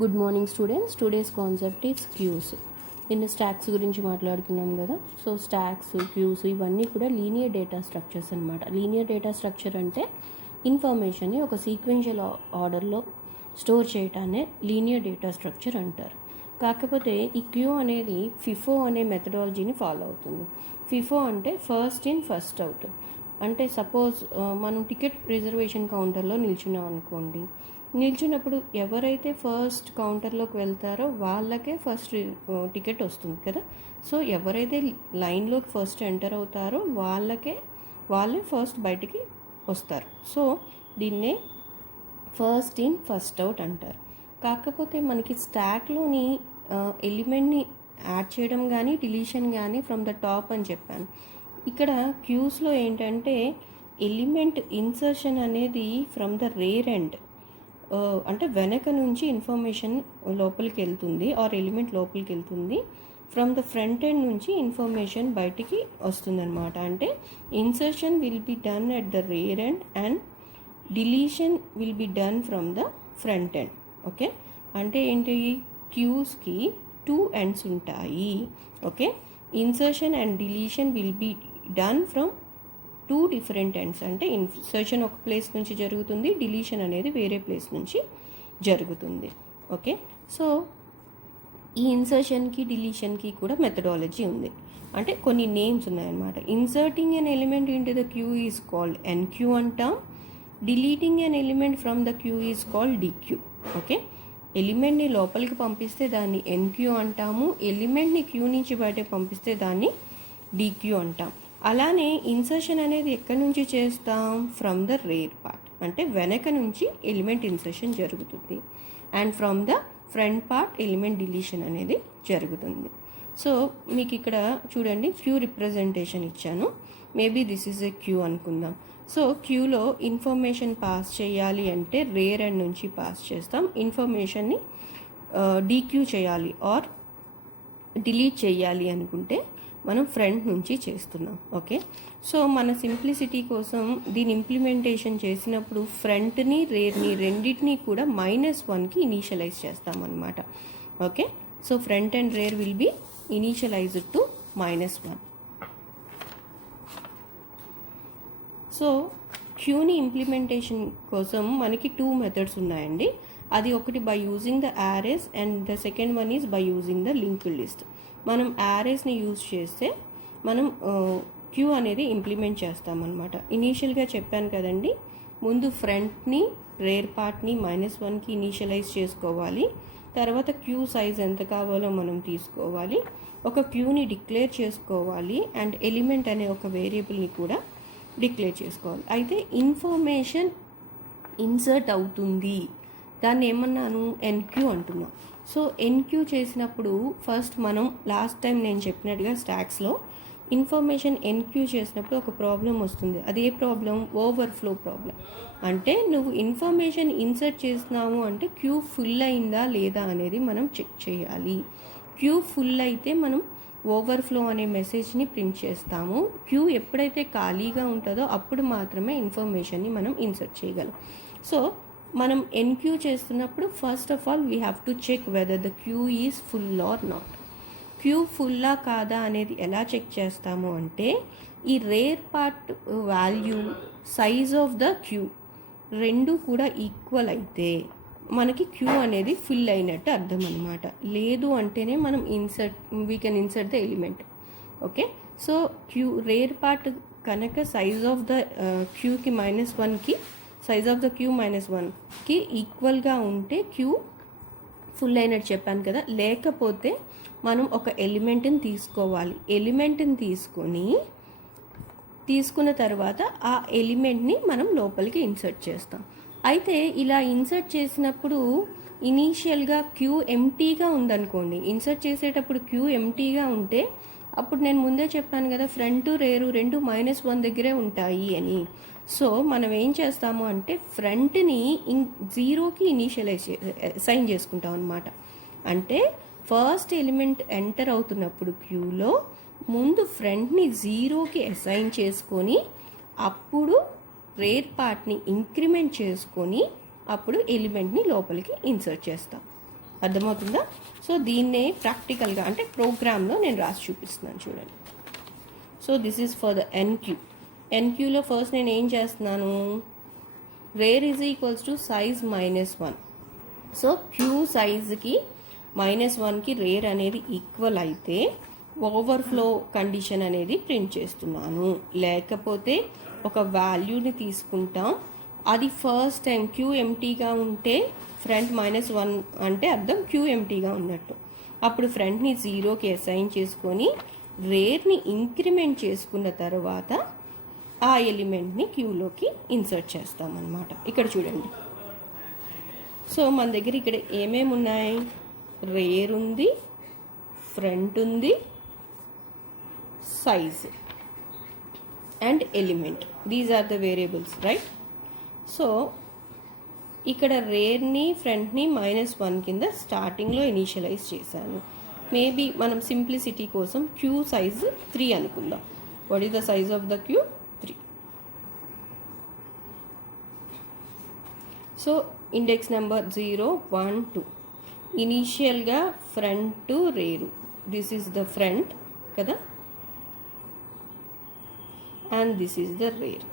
Good morning students. Today's concept is queues. నిన్న stacks గురించి మాట్లాడుకున్నాం కదా. సో స్టాక్స్, క్యూస్ ఇవన్నీ కూడా లీనియర్ డేటా స్ట్రక్చర్స్ అనమాట. లీనియర్ డేటా స్ట్రక్చర్ అంటే ఇన్ఫర్మేషన్ని ఒక సీక్వెన్షియల్ ఆర్డర్లో స్టోర్ చేయటాన్ని లీనియర్ డేటా స్ట్రక్చర్ అంటారు. కాకపోతే ఈ క్యూ అనేది ఫిఫో అనే మెథడాలజీని ఫాలో అవుతుంది. ఫిఫో అంటే ఫస్ట్ ఇన్ ఫస్ట్ అవుట్. అంటే సపోజ్ మనం టికెట్ రిజర్వేషన్ కౌంటర్లో నిల్చున్నాం అనుకోండి. నిల్చున్నప్పుడు ఎవరైతే ఫస్ట్ కౌంటర్లోకి వెళ్తారో వాళ్ళకే ఫస్ట్ టికెట్ వస్తుంది కదా. సో ఎవరైతే లైన్లోకి ఫస్ట్ ఎంటర్ అవుతారో వాళ్ళే ఫస్ట్ బయటికి వస్తారు. సో దీన్నే ఫస్ట్ ఇన్ ఫస్ట్ అవుట్ అంటారు. కాకపోతే మనకి స్టాక్లోని ఎలిమెంట్ని యాడ్ చేయడం కానీ డిలీషన్ కానీ ఫ్రమ్ ద టాప్ అని చెప్పాను. ఇక్కడ క్యూస్లో ఏంటంటే ఎలిమెంట్ ఇన్సర్షన్ అనేది ఫ్రమ్ ద రేర్ ఎండ్, అంటే వెనక నుంచి ఇన్ఫర్మేషన్ లోపలికి వెళ్తుంది ఆర్ ఎలిమెంట్ లోపలికి వెళ్తుంది. ఫ్రమ్ ద ఫ్రంట్ ఎండ్ నుంచి ఇన్ఫర్మేషన్ బయటికి వస్తుంది అనమాట. అంటే insertion will be done at the rare end and deletion will be done from the front end. Okay, అంటే ఏంటి, క్యూస్కి 2 ఎండ్స్ ఉంటాయి. Okay, insertion and deletion will be done from 2 different ends. అంటే insertion ఒక place నుంచి జరుగుతుంది, deletion అనేది వేరే place నుంచి జరుగుతుంది. ఓకే, సో ఈ ఇన్సర్షన్కి డిలీషన్కి కూడా మెథడాలజీ ఉంది. అంటే కొన్ని నేమ్స్ ఉన్నాయన్నమాట. Inserting an element into the queue is called enqueue అంటాం. Deleting an element from the queue is called dequeue. Okay, ఎలిమెంట్ని లోపలికి పంపిస్తే దాన్ని ఎన్క్యూ అంటాము. ఎలిమెంట్ని క్యూ నుంచి బయటకు పంపిస్తే దాన్ని డిక్యూ అంటాం. అలానే ఇన్సర్షన్ అనేది ఎక్కడి నుంచి చేస్తాం, ఫ్రమ్ ద రేర్ పార్ట్, అంటే వెనక నుంచి ఎలిమెంట్ ఇన్సర్షన్ జరుగుతుంది. And from the front part element deletion అనేది జరుగుతుంది. సో మీకు ఇక్కడ చూడండి, క్యూ రిప్రజెంటేషన్ ఇచ్చాను. Maybe this is a queue అనుకుందాం. సో క్యూలో ఇన్ఫర్మేషన్ పాస్ చేయాలి అంటే రేర్ ఎండ్ నుంచి పాస్ చేస్తాం. ఇన్ఫర్మేషన్ని డీక్యూ చేయాలి ఆర్ డిలీట్ చేయాలి అనుకుంటే మనం ఫ్రంట్ నుంచి చేస్తున్నాం. ఓకే, సో మన సింప్లిసిటీ కోసం దీని ఇంప్లిమెంటేషన్ చేసినప్పుడు ఫ్రంట్ని రేర్ని రెండింటినీ కూడా -1కి ఇనీషియలైజ్ చేస్తామన్నమాట. Okay, so front and rear will be initialized to -1. సో క్యూని ఇంప్లిమెంటేషన్ కోసం మనకి 2 మెథడ్స్ ఉన్నాయండి. అది ఒకటి by using the arrays and the second one is by using the linked list. మనం యారేస్ని యూజ్ చేస్తే మనం క్యూ అనేది ఇంప్లిమెంట్ చేస్తామన్నమాట. ఇనీషియల్గా చెప్పాను కదండి, ముందు ఫ్రంట్ని రేర్ పార్ట్ని -1కి ఇనీషియలైజ్ చేసుకోవాలి. తర్వాత క్యూ సైజ్ ఎంత కావాలో మనం తీసుకోవాలి. ఒక క్యూని డిక్లేర్ చేసుకోవాలి అండ్ ఎలిమెంట్ అనే ఒక వేరియబుల్ని కూడా డిక్లేర్ చేసుకోవాలి. అయితే ఇన్ఫర్మేషన్ ఇన్సర్ట్ అవుతుంది, దాన్ని ఏమన్నాను, ఎన్క్యూ అంటున్నాం. సో ఎన్క్యూ చేసినప్పుడు ఫస్ట్ మనం లాస్ట్ టైం నేను చెప్పినట్టుగా స్టాక్స్లో ఇన్ఫర్మేషన్ ఎన్క్యూ చేసినప్పుడు ఒక ప్రాబ్లం వస్తుంది. అదే ప్రాబ్లం ఓవర్ఫ్లో ప్రాబ్లం. అంటే నువ్వు ఇన్ఫర్మేషన్ ఇన్సర్ట్ చేసినావు అంటే క్యూ ఫుల్ అయిందా లేదా అనేది మనం చెక్ చేయాలి. క్యూ ఫుల్ అయితే మనం ఓవర్ఫ్లో అనే మెసేజ్ని ప్రింట్ చేస్తాము. క్యూ ఎప్పుడైతే ఖాళీగా ఉంటుందో అప్పుడు మాత్రమే ఇన్ఫర్మేషన్ని మనం ఇన్సర్ట్ చేయగలం. సో మనం ఎన్క్యూ చేస్తున్నప్పుడు first of all we have to check whether the queue is full or not. Queue ఫుల్లా కాదా అనేది ఎలా చెక్ చేస్తాము అంటే ఈ rear part value, size of the queue రెండు కూడా ఈక్వల్ అయితే మనకి క్యూ అనేది ఫిల్ అయినట్టు అర్థం అనమాట. లేదు అంటేనే మనం we can insert the element. Okay, so queue rear part కనుక సైజ్ ఆఫ్ ద క్యూకి -1కి సైజ్ ఆఫ్ ద క్యూ -1కి ఈక్వల్గా ఉంటే క్యూ ఫుల్ అయినట్టు చెప్పాను కదా. లేకపోతే మనం ఒక ఎలిమెంట్ని తీసుకోవాలి. ఎలిమెంట్ని తీసుకున్న తర్వాత ఆ ఎలిమెంట్ని మనం లోపలికి ఇన్సర్ట్ చేస్తాం. అయితే ఇలా ఇన్సర్ట్ చేసినప్పుడు ఇనీషియల్గా క్యూ ఎంటీగా ఉందనుకోండి. ఇన్సర్ట్ చేసేటప్పుడు క్యూ ఎంటీగా ఉంటే అప్పుడు నేను ముందే చెప్పాను కదా, ఫ్రంట్ రేరు రెండు -1 దగ్గరే ఉంటాయి అని. సో మనం ఏం చేస్తాము అంటే ఫ్రంట్ని 0కి ఇనీషియలైజ్ అసైన్ చేసుకుంటాం అనమాట. అంటే ఫస్ట్ ఎలిమెంట్ ఎంటర్ అవుతున్నప్పుడు క్యూలో ముందు ఫ్రంట్ని 0కి అసైన్ చేసుకొని అప్పుడు రేర్ పార్ట్ని ఇంక్రిమెంట్ చేసుకొని అప్పుడు ఎలిమెంట్ని లోపలికి ఇన్సర్ట్ చేస్తాం. అర్థమవుతుందా? సో దీన్నే ప్రాక్టికల్గా అంటే ప్రోగ్రామ్లో నేను రాసి చూపిస్తున్నాను చూడండి. So this is for the enqueue. ఎన్క్యూలో ఫస్ట్ నేను ఏం చేస్తున్నాను, rear is equals to size -1. So queue సైజ్కి -1కి రేర్ అనేది ఈక్వల్ అయితే ఓవర్ఫ్లో కండిషన్ అనేది ప్రింట్ చేస్తున్నాను. లేకపోతే ఒక వాల్యూని తీసుకుంటాం, అది ఫస్ట్ టైం క్యూ ఎంటీగా ఉంటే ఫ్రంట్ -1 అంటే అర్థం క్యూ ఎంటీగా ఉన్నట్టు. అప్పుడు ఫ్రంట్ని 0కి అసైన్ చేసుకొని రేర్ని ఇంక్రిమెంట్ చేసుకున్న తర్వాత ఆ ఎలిమెంట్ని క్యూలోకి ఇన్సర్ట్ చేస్తామన్నమాట. ఇక్కడ చూడండి. సో మన దగ్గర ఇక్కడ ఏమేమి ఉన్నాయి, రేర్ ఉంది, ఫ్రంట్ ఉంది, size and element. These are the variables, right? So ఇక్కడ రేర్ని ఫ్రంట్ని -1 కింద స్టార్టింగ్లో ఇనీషియలైజ్ చేశాను. మేబీ మనం సింప్లిసిటీ కోసం క్యూ సైజ్ 3 అనుకుందాం. What is the size of the queue? 3. So index number 0, 1, 2. ఇనీషియల్గా front rear, this is the front కదా, and this is the rear.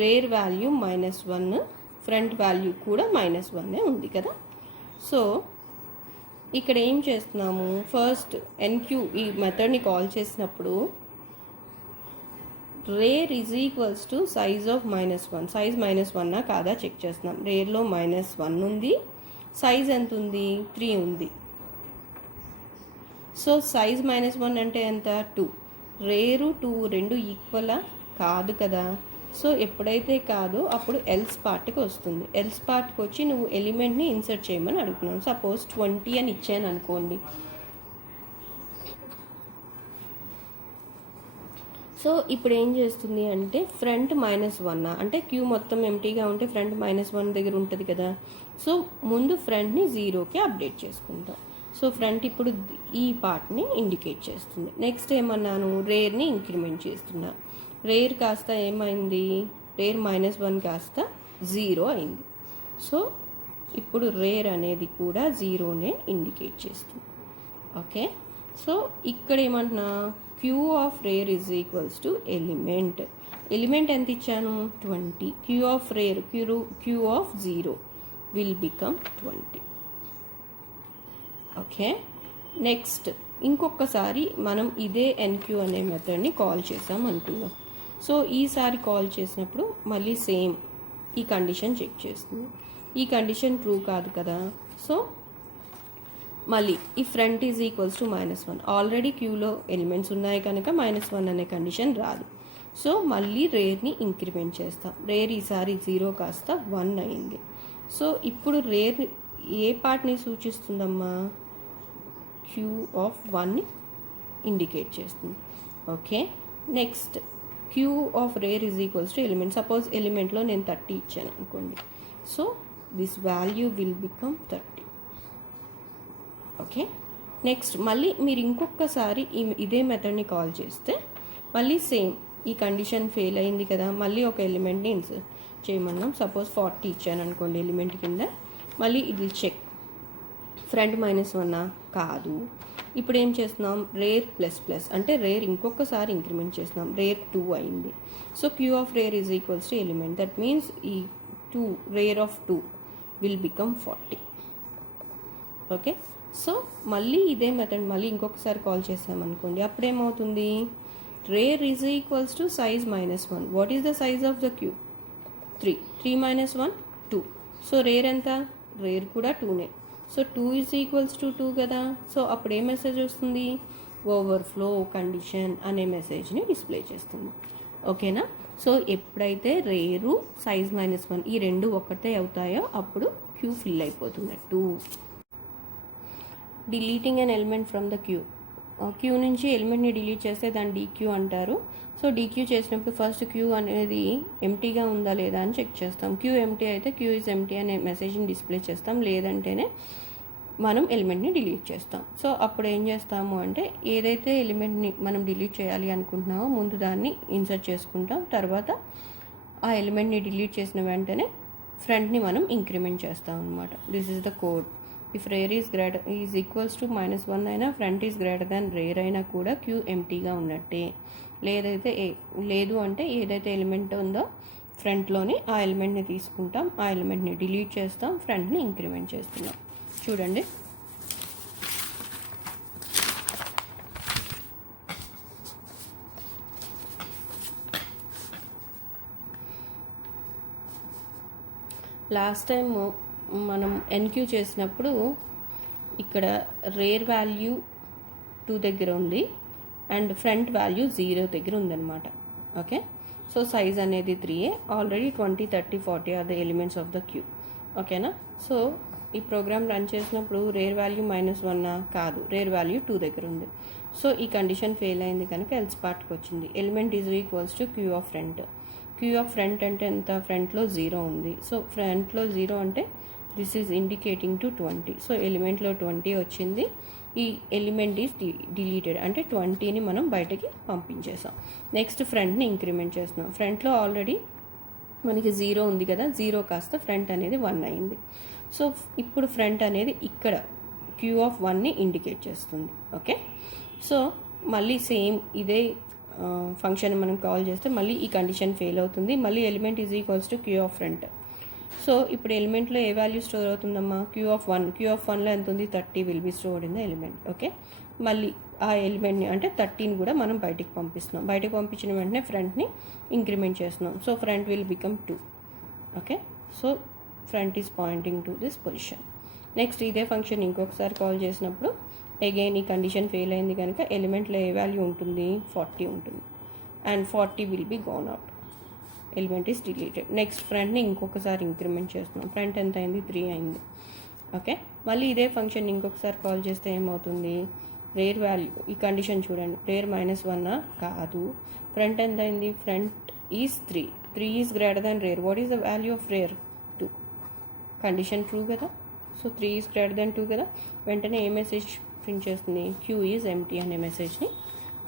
Rear value -1, front value కూడా -1 ఉంది కదా. సో ఇక్కడ ఏం చేస్తున్నాము, ఫస్ట్ ఎన్క్యూ ఈ మెథడ్ని కాల్ చేసినప్పుడు rare is equals to size of -1. Size -1 కాదా చెక్ చేస్తున్నాం. రేర్లో -1 ఉంది, సైజ్ ఎంత ఉంది? 3 ఉంది. సో సైజ్ -1 అంటే ఎంత? 2. రేరు 2 రెండు ఈక్వలా? కాదు కదా. సో ఎప్పుడైతే కాదో అప్పుడు ఎల్స్ పార్ట్కి వస్తుంది. ఎల్స్ పార్ట్కి వచ్చి నువ్వు ఎలిమెంట్ని ఇన్సర్ట్ చేయమని అడుగుతున్నాను. సపోజ్ 20 అని ఇచ్చాను అనుకోండి. సో ఇప్పుడు ఏం చేస్తుంది అంటే ఫ్రంట్ -1 అంటే క్యూ మొత్తం ఎంటీగా ఉంటే ఫ్రంట్ -1 దగ్గర ఉంటుంది కదా. సో ముందు ఫ్రంట్ని 0కి అప్డేట్ చేసుకుంటాం. సో ఫ్రంట్ ఇప్పుడు ఈ పార్ట్ని ఇండికేట్ చేస్తుంది. నెక్స్ట్ ఏమన్నాను, రేర్ని ఇంక్రిమెంట్ చేస్తున్నా. రేర్ కాస్త ఏమైంది, రేర్ -1 కాస్త 0 అయింది. సో ఇప్పుడు రేర్ అనేది కూడా 0నే ఇండికేట్ చేస్తుంది. ఓకే. సో ఇక్కడ ఏమంటున్నా, queue of rear is equals to element. Element ఎంత ఇచ్చాను? 20. Queue of rear, queue of 0 will become 20. Okay. Next ఇంకొకసారి మనం ఇదే ఎన్క్యూ అనే మెథడ్ని కాల్ చేసాం అనుకుందాం. సో ఈసారి కాల్ చేసినప్పుడు మళ్ళీ సేమ్ ఈ కండిషన్ చెక్ చేస్తుంది. ఈ కండిషన్ ట్రూ కాదు కదా. సో మళ్ళీ ఈ front is equals to -1. Already క్యూలో ఎలిమెంట్స్ ఉన్నాయి కనుక -1 అనే కండిషన్ రాదు. సో మళ్ళీ రేర్ని ఇంక్రిమెంట్ చేస్తాం. రేర్ ఈసారి 0 కాస్త 1 అయింది. సో ఇప్పుడు రేర్ ఏ పార్ట్ని సూచిస్తుందమ్మా? క్యూ ఆఫ్ 1ని ఇండికేట్ చేస్తుంది. Okay. Next queue of rear is equals to element. Suppose ఎలిమెంట్లో నేను 30 ఇచ్చాను అనుకోండి. So this value will become 30. Okay. Next మళ్ళీ మీరు ఇంకొకసారి ఇదే మెథడ్ని కాల్ చేస్తే మళ్ళీ సేమ్ ఈ కండిషన్ ఫెయిల్ అయింది కదా. మళ్ళీ ఒక ఎలిమెంట్ని ఇన్సర్ట్ చేయమన్నాం. సపోజ్ 40 ఇచ్చాను అనుకోండి ఎలిమెంట్ కింద. మళ్ళీ ఇది చెక్, ఫ్రంట్ -1 కాదు. ఇప్పుడు ఏం చేస్తున్నాం, రేర్ ++ అంటే రేర్ ఇంకొకసారి ఇంక్రిమెంట్ చేస్తున్నాం. రేర్ 2 అయింది. So queue of rear is equals to element. That means ఈ 2 rear of 2 will become 40. Okay. So మళ్ళీ ఇదే మెథడ్ మళ్ళీ ఇంకొకసారి కాల్ చేసామనుకోండి. అప్పుడేమవుతుంది, rear is equals to size -1. What is the size of the queue? 3. 3 - 1 2. So rear ఎంత? Rear కూడా 2నే. సో 2 ఈజ్ ఈక్వల్స్ టు 2 కదా. సో అప్పుడు ఏ మెసేజ్ వస్తుంది? ఓవర్ఫ్లో కండిషన్ అనే మెసేజ్ని డిస్ప్లే చేస్తుంది. ఓకేనా. సో ఎప్పుడైతే రేరు సైజ్ -1 ఈ రెండు ఒకటే అవుతాయో అప్పుడు క్యూ ఫిల్ అయిపోతున్నట్టు. Deleting an element from the queue. Queue నుంచి ఎలిమెంట్ని డిలీట్ చేస్తే దాన్ని డీక్యూ అంటారు. సో డీక్యూ చేసినప్పుడు ఫస్ట్ క్యూ అనేది ఎంటీగా ఉందా లేదా అని చెక్ చేస్తాం. క్యూ ఎంటీ అయితే క్యూ ఇస్ ఎంటీ అనే మెసేజ్ని డిస్ప్లే చేస్తాం. లేదంటేనే మనం ఎలిమెంట్ని డిలీట్ చేస్తాం. సో అప్పుడు ఏం చేస్తాము అంటే ఏదైతే ఎలిమెంట్ని మనం డిలీట్ చేయాలి అనుకుంటున్నామో ముందు దాన్ని ఇన్సర్ట్ చేసుకుంటాం. తర్వాత ఆ ఎలిమెంట్ని డిలీట్ చేసిన వెంటనే ఫ్రంట్ని మనం ఇంక్రిమెంట్ చేస్తాం అనమాట. This is the code. If rare is equals to -1 అయినా, front is greater than rare అయినా కూడా క్యూ ఎంటీగా ఉన్నట్టే. లేదు అంటే ఏదైతే ఎలిమెంట్ ఉందో ఫ్రంట్లోని ఆ ఎలిమెంట్ని తీసుకుంటాం, ఆ ఎలిమెంట్ని డిలీట్ చేస్తాం, ఫ్రంట్ని ఇంక్రిమెంట్ చేస్తున్నాం. చూడండి, లాస్ట్ టైం మనం ఎన్క్యూ చేసినప్పుడు ఇక్కడ రేర్ వాల్యూ 2 దగ్గర ఉంది అండ్ ఫ్రంట్ వాల్యూ 0 దగ్గర ఉందన్నమాట. ఓకే, సో సైజ్ అనేది 3a. Already 20, 30, 40 are the elements of the queue. ఓకేనా? సో ఈ ప్రోగ్రామ్ రన్ చేసినప్పుడు రేర్ వాల్యూ -1 కాదు, రేర్ వాల్యూ 2 దగ్గర ఉంది. సో ఈ కండిషన్ ఫెయిల్ అయింది కనుక ఎల్స్ పార్ట్కి వచ్చింది. Element is equals to queue of front. Queue of front అంటే ఎంత? ఫ్రంట్లో 0 ఉంది. సో ఫ్రంట్లో 0 అంటే this is indicating to 20. So ఎలిమెంట్లో 20 వచ్చింది. ఈ ఎలిమెంట్ ఈజ్ డిలీటెడ్ అంటే 20ని మనం బయటకి పంపించేసాం. నెక్స్ట్ ఫ్రంట్ని ఇంక్రిమెంట్ చేస్తున్నాం. ఫ్రంట్లో ఆల్రెడీ మనకి 0 ఉంది కదా, 0 కాస్త ఫ్రంట్ అనేది 1 అయింది. సో ఇప్పుడు ఫ్రంట్ అనేది ఇక్కడ క్యూ ఆఫ్ 1ని ఇండికేట్ చేస్తుంది. ఓకే, సో మళ్ళీ సేమ్ ఇదే ఫంక్షన్ మనం కాల్ చేస్తే మళ్ళీ ఈ కండిషన్ ఫెయిల్ అవుతుంది. మళ్ళీ element is equals to queue of front. So ఇప్పుడు ఎలిమెంట్లో ఏ వాల్యూ స్టోర్ అవుతుందమ్మా? Queue of 1. క్యూ ఆఫ్ 1లో ఎంత ఉంది? 30 will be stored in the element. Okay, మళ్ళీ ఆ ఎలిమెంట్ని అంటే 30ని కూడా మనం బయటికి పంపిస్తున్నాం. బయటకు పంపించిన వెంటనే ఫ్రంట్ని ఇంక్రిమెంట్ చేస్తున్నాం. So front will become 2. Okay, so front is pointing to this position. Next ఇదే ఫంక్షన్ ఇంకొకసారి కాల్ చేసినప్పుడు అగైన్ ఈ కండిషన్ ఫెయిల్ అయింది కనుక ఎలిమెంట్లో ఏ వాల్యూ ఉంటుంది? 40 ఉంటుంది and 40 will be gone out. Element is deleted. Next ఫ్రంట్ని ఇంకొకసారి ఇంక్రిమెంట్ చేస్తున్నాం. ఫ్రంట్ ఎంత అయింది? 3 అయింది. ఓకే, మళ్ళీ ఇదే ఫంక్షన్ ఇంకొకసారి కాల్ చేస్తే ఏమవుతుంది? రేర్ వాల్యూ, ఈ కండిషన్ చూడండి, రేర్ -1 కాదు, ఫ్రంట్ ఎంత అయింది? Front is 3. 3 is greater than rear. What is the value of rear? 2. Condition true కదా. సో 3 ఈజ్ గ్రేటర్ దాన్ 2 కదా. వెంటనే ఏ మెసేజ్ ప్రింట్ చేస్తుంది? క్యూ ఈజ్ ఎంటీ అనే మెసేజ్ని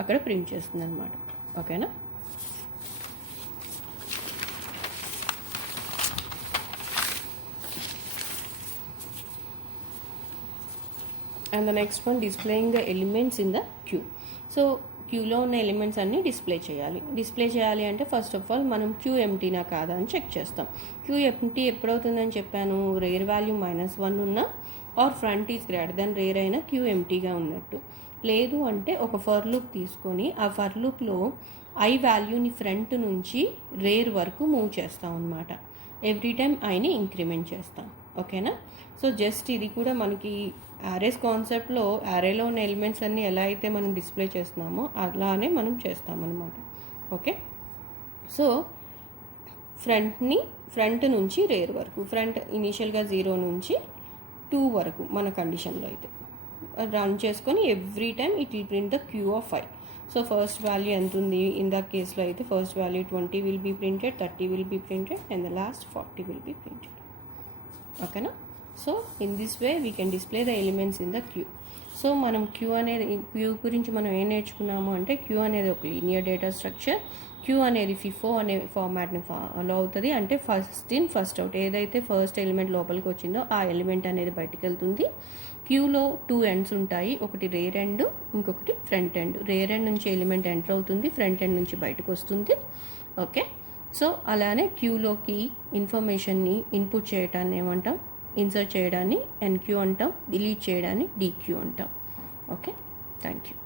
అక్కడ ప్రింట్ చేస్తుంది అనమాట. ఓకేనా? And the next one displaying the elements in the queue. So క్యూలో ఉన్న ఎలిమెంట్స్ అన్నీ డిస్ప్లే చేయాలి అంటే ఫస్ట్ ఆఫ్ ఆల్ మనం క్యూ ఎంటీనా కాదా అని చెక్ చేస్తాం. క్యూ ఎంటీ ఎప్పుడవుతుందని చెప్పాను? రేర్ వాల్యూ -1 ఉన్నా or front is greater than rear అయినా క్యూ ఎంటీగా ఉన్నట్టు. లేదు అంటే ఒక ఫర్ లూప్ తీసుకొని ఆ ఫర్ లూప్లో ఐ వాల్యూని ఫ్రంట్ నుంచి రేర్ వరకు మూవ్ చేస్తాం అనమాట. ఎవ్రీ టైం ఐని ఇంక్రిమెంట్ చేస్తాం. ఓకేనా? సో జస్ట్ ఇది కూడా మనకి యారేస్ కాన్సెప్ట్లో యారేలో ఉన్న ఎలిమెంట్స్ అన్నీ ఎలా అయితే మనం డిస్ప్లే చేస్తున్నామో అలానే మనం చేస్తామన్నమాట. ఓకే, సో ఫ్రంట్ నుంచి రేర్ వరకు, ఫ్రంట్ ఇనీషియల్గా 0 నుంచి 2 వరకు మన కండిషన్లో అయితే రన్ చేసుకొని every time it will print the queue of I. So first value ఎంత ఉంది? ఇన్ ద కేస్లో అయితే first value 20 will be printed, 30 will be printed and the last 40 will be printed. ఓకేనా? So in this way we can display the elements in the queue. So మనం queue గురించి మనం ఏం నేర్చుకున్నాము అంటే క్యూ అనేది ఒక లీనియర్ డేటా స్ట్రక్చర్. క్యూ అనేది FIFO అనే ఫార్మాట్ని ఫాలో అవుతుంది. అంటే ఫస్ట్ ఇన్ ఫస్ట్ అవుట్, ఏదైతే ఫస్ట్ ఎలిమెంట్ లోపలికి వచ్చిందో ఆ ఎలిమెంట్ అనేది బయటికి వెళ్తుంది. క్యూలో 2 ఎండ్స్ ఉంటాయి, ఒకటి రేర్ ఎండ్, ఇంకొకటి ఫ్రంట్ ఎండ్. రేర్ ఎండ్ నుంచి ఎలిమెంట్ ఎంటర్ అవుతుంది, ఫ్రంట్ ఎండ్ నుంచి బయటకు వస్తుంది. ఓకే, సో అలానే క్యూలోకి ఇన్ఫర్మేషన్ని ఇన్పుట్ చేయటాన్ని ఏమంటాం? ఇన్సర్ట్ చేయడాన్ని NQ అంటాం, డిలీట్ చేయడాన్ని DQ అంటాం. Okay, thank you.